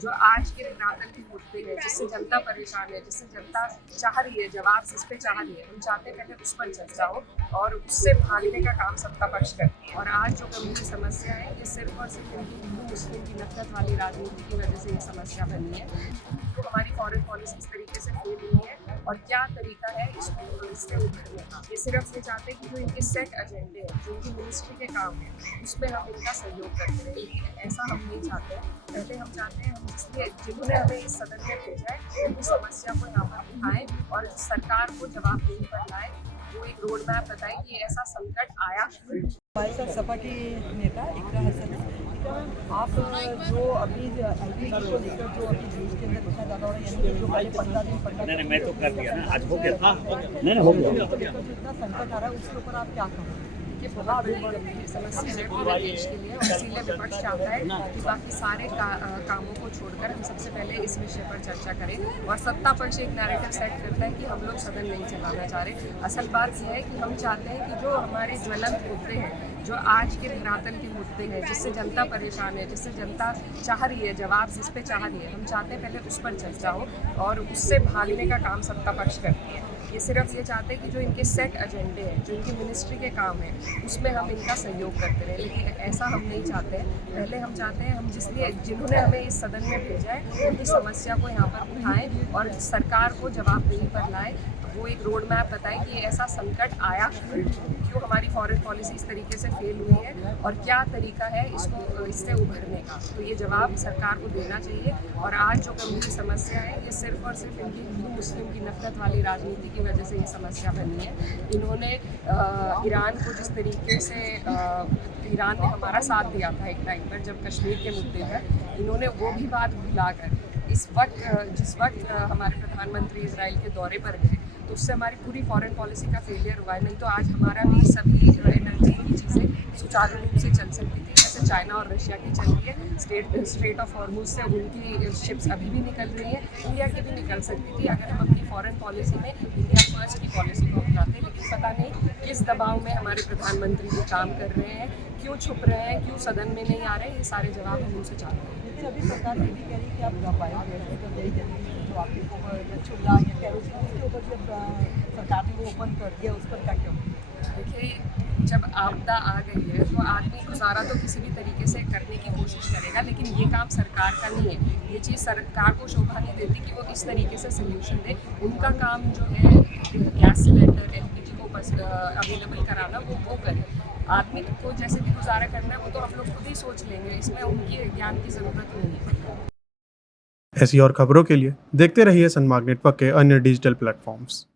जो आज के धरातल के मुद्दे हैं, जिससे जनता परेशान है, जिससे जनता चाह रही है जवाब, जिस पे चाह रही है, हम चाहते हैं पहले उस पर चर्चा हो और उससे भागने का काम सत्ता पक्ष करती है। और आज जो गंभीर समस्या है, ये सिर्फ और सिर्फ हिंदू मुस्लिम की नफरत वाली राजनीति की वजह से ये समस्या बनी है। तो हमारी फॉरेन पॉलिसी इस तरीके से फेल हुई है और क्या तरीका है इससे उभरने का। ये सिर्फ ये चाहते हैं कि जो इनके सेट एजेंडे हैं, जो इनकी मिनिस्ट्री के काम है, उसमें हम इनका सहयोग करते हैं, लेकिन ऐसा हम नहीं चाहते हैं। पहले हम चाहते हैं हम जिन्होंने हमें इस सदन में भेजा है उनकी समस्या को यहाँ पर उठाएं और सरकार को जवाबदेही पर लाएं। वो एक रोड मैप बताएं कि ऐसा संकट आया। हमारे साथ सपा के नेता इकरा हसन है। आप जो अभी आईटी को लेकर जो अभी देश के अंदर इतना ज़्यादा हो रहा है, यानी कि जो पहले 15 दिन नहीं मैं तो कर दिया ना, आज हो गया था। नहीं हो गया। जो इतना संकट आ रहा है उसके ऊपर आप क्या कहोगे? ये बहुत बड़ी गंभीर समस्या है पूरे देश के लिए और इसीलिए विपक्ष चाहता है कि बाकी सारे कामों को छोड़कर हम सबसे पहले इस विषय पर चर्चा करें। और सत्ता पक्ष एक नैरेटिव सेट करता है कि हम लोग सदन नहीं चलाना चाह रहे। असल बात यह है कि हम चाहते हैं कि जो हमारे ज्वलंत मुद्दे हैं, जो आज के धरातल के मुद्दे हैं, जिससे जनता परेशान है, जिससे जनता चाह रही है जवाब, जिस पे चाह रही है, हम चाहते हैं पहले उस पर चर्चा हो और उससे भागने का काम सत्ता पक्ष करती है। ये सिर्फ ये चाहते हैं कि जो इनके सेट एजेंडे हैं, जो इनकी मिनिस्ट्री के काम हैं, उसमें हम इनका सहयोग करते रहें, लेकिन ऐसा हम नहीं चाहते हैं। पहले हम चाहते हैं हम जिन्होंने हमें इस सदन में भेजा है उनकी समस्या को यहाँ पर उठाएं और सरकार को जवाबदेही पर लाएं। वो एक रोड मैप बताएं कि ऐसा संकट आया क्यों, हमारी फॉरेन पॉलिसी इस तरीके से फेल हुई है और क्या तरीका है इससे उभरने का। तो ये जवाब सरकार को देना चाहिए। और आज जो गंभीर समस्या है, ये सिर्फ और सिर्फ इनकी हिंदू मुस्लिम की नफरत वाली राजनीति की वजह से ये समस्या बनी है। इन्होंने ईरान को जिस तरीके से ईरान ने हमारा साथ दिया था एक टाइम पर जब कश्मीर के मुद्दे पर, इन्होंने वो भी बात भुलाकर इस वक्त जिस वक्त हमारे प्रधानमंत्री इजराइल के दौरे पर गए तो उससे हमारी पूरी फॉरेन पॉलिसी का फेलियर हुआ है। नहीं तो आज हमारा भी सभी एनर्जी की चीज़ें सुचारू रूप से चल सकती थी, जैसे चाइना और रशिया की चल रही है। स्ट्रेट ऑफ हॉर्मुज से उनकी शिप्स अभी भी निकल रही हैं, इंडिया की भी निकल सकती थी अगर हम अपनी फॉरेन पॉलिसी में इंडिया फर्स्ट की पॉलिसी को अपनाते। लेकिन पता नहीं किस दबाव में हमारे प्रधानमंत्री जी काम कर रहे हैं, क्यों छुप रहे हैं, क्यों सदन में नहीं आ रहे, ये सारे जवाब हम उनसे चाहते हैं। लेकिन अभी सरकार ये भी कह रही है कि आप बायो रिएक्टर नहीं करेंगे, जो आपके ऊपर चूल्हा या केरोसिन उसके ऊपर भी सरकार ने वो ओपन कर दिया, उस पर क्या कहोगे? देखिए, जब आपदा आ गई है तो आदमी गुजारा तो किसी भी तरीके से करने की कोशिश करेगा, लेकिन ये काम सरकार का नहीं है। ये चीज़ सरकार को शोभा नहीं देती कि वो इस तरीके से सोल्यूशन दे। उनका काम जो है गैस सिलेंडर एलपीजी को बस अवेलेबल कराना, वो करे। आदमी को जैसे भी गुजारा करना है वो तो हम लोग खुद ही सोच लेंगे, इसमें उनके ज्ञान की ज़रूरत नहीं है। ऐसी और खबरों के लिए देखते रहिए सनमार्ग नेटवर्क के अन्य डिजिटल प्लेटफॉर्म्स।